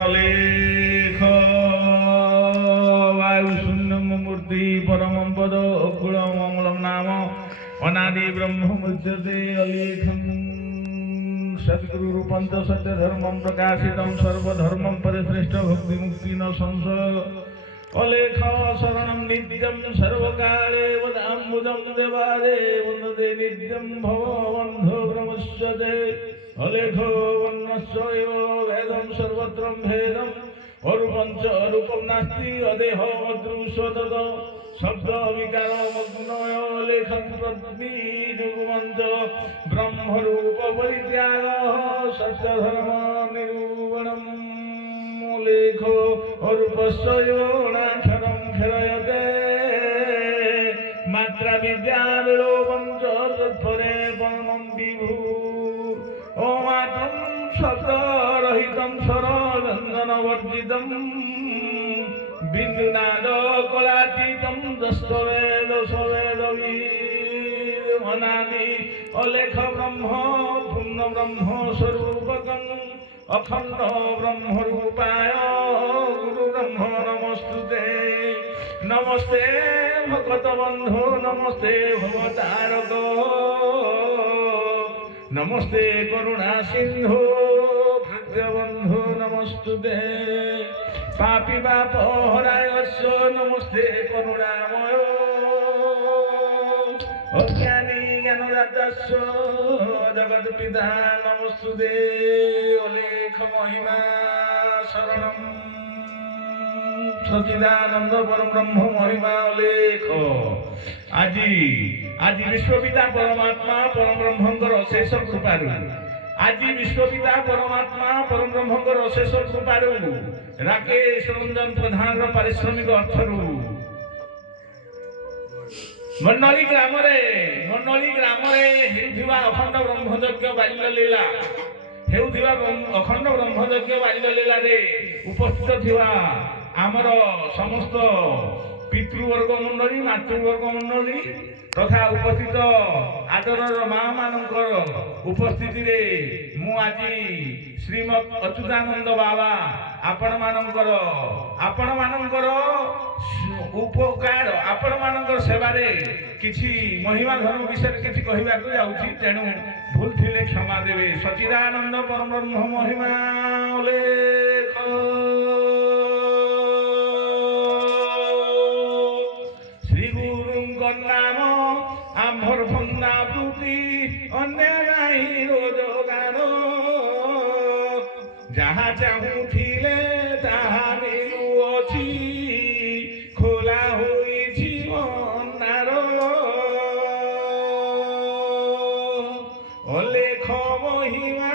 लेख वायुशून्यमूर्ति परमं पद अकुलमंगलं नाम अनादि ब्रह्ममुच्यते अलेखं सद्गुरुरूपं च सत्यधर्मं प्रकाशितं सर्वधर्मं परिश्रेष्ठ भक्तिमुक्ति न संशय अलेख शरणं नित्यं सर्वकाले वदाम्बुजं देवादे वन्दते नित्यं भवबन्धो ब्रह्मस्यते अलेखो वर्णस्यैव वेदं सर्वत्र भेदम् अरूपं च अरूपं नास्ति अदेहो अदृश्यतत शब्द विकार मग्नय लेखं प्रद्विजुगुमं च ब्रह्मरूप परित्यागः सत्यधर्म निरूपणम् लेखो अरूपस्यैव नाक्षरं खेलयते मात्रा विद्या विलोपं च तत्परे परमं विभु ओमात्रं शब्दरहितं स्वरव्यञ्जनवर्जितं बिन्दुनाद कलातीतं दस्तवेद सवेदवीर अनादि अलेख ब्रह्म पूर्ण ब्रह्म स्वरूपकम् अखंड ब्रह्म रूपाय गुरु ब्रह्म नमस्तुते नमस्ते भगवत बंधो नमस्ते भवतारक नमस्ते करुणा सिंधु भृत्यबंधु नमस्तुते पापी पाप हरायस्य नमस्ते करुणामय अज्ञानी ज्ञानदातस्य जगत पिता नमस्तुते अलेख महिमा शरणं सच्चिदानंद परम ब्रह्म महिमा अलेख আজি বিশ্বপিতা পরমাত্মা পরম ব্রহ্মঙ্কর অশেষ কৃপারু আজি বিশ্বপিতা পরমাত্মা পরম ব্রহ্মঙ্কর অশেষ কৃপারু রাকেশ রঞ্জন প্রধানর পারিশ্রমিক অর্থরু মন্ডলী গ্রামরে হেউথিবা অখণ্ড ব্রহ্মযজ্ঞ বাল্য লীলা হেউথিবা অখণ্ড ব্রহ্মযজ্ঞ বাল্য লীলারে উপস্থিত থিবা আমার সমস্ত পিতৃবর্গ মন্ডলী মাতৃবর্গ মন্ডলী তথা উপস্থিত আদরর মা মানଙ୍କର উপস্থিতিরে ମୁଁ ଆଜି ଶ୍ରୀମତ୍ ଅଚ୍ୟୁତାନନ୍ଦ ବାବା ଆପଣମାନଙ୍କର ଉପକାର ଆପଣମାନଙ୍କର ସେବାରେ କିଛି ମହିମା ଧର୍ମ ବିଷୟରେ କିଛି କହିବାକୁ ଯାଉଛି ତେଣୁ ଭୁଲ ଥିଲେ କ୍ଷମା ଦେବେ ସଚ୍ଚିଦାନନ୍ଦ ପରବ୍ରହ୍ମ ମହିମା ଅଲେଖ নাম আম্ভর ভন্না প্রতি অন্যায় রোজগার যাহা চাহুছিলে তাহা মিলুଅছি খোলা হইছি ভন্ডার অলেখ মহিমা